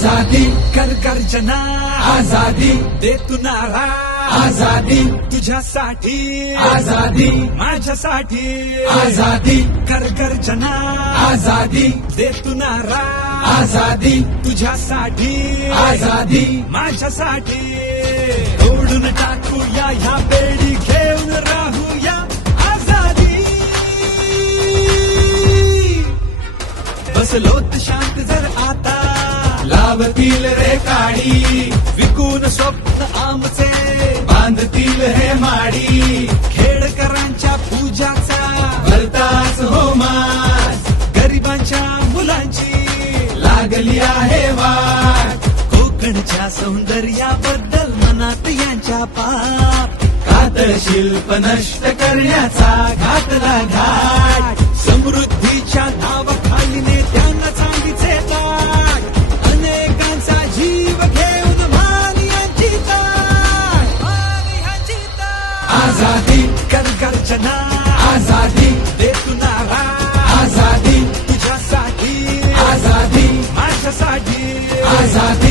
आजादी कर गर्जना आजादी दे तू नारा आजादी तुझ्यासाठी आजादी माझ्यासाठी आजादी कर गर्जना आजादी दे तू नारा आजादी तुझ्यासाठी आजादी माझ्यासाठी तोडून टाकूया ह्या बेडी घेऊन राहूया आजादी बसलोत शांत जर आता लावतील रे काडी विकून स्वप्न आमचे बांधतील हे माडी खेडकरांच्या पूजाचा भरताच हो मास गरिबांच्या मुलांची लागली आहे वाट कोकणच्या सौंदर्याबद्दल मनात यांच्या पाप कातळ शिल्प नष्ट करण्याचा घातला घाट समृद्धीच्या नावाखाली नेत्यांना चांदीचे ताट अनेकांचा जीव घेऊन मानियांची ताट आजादी कर गर्जना आजादी दे तू नारा आजादी तुझ्यासाठी आजादी माझ्यासाठी आजादी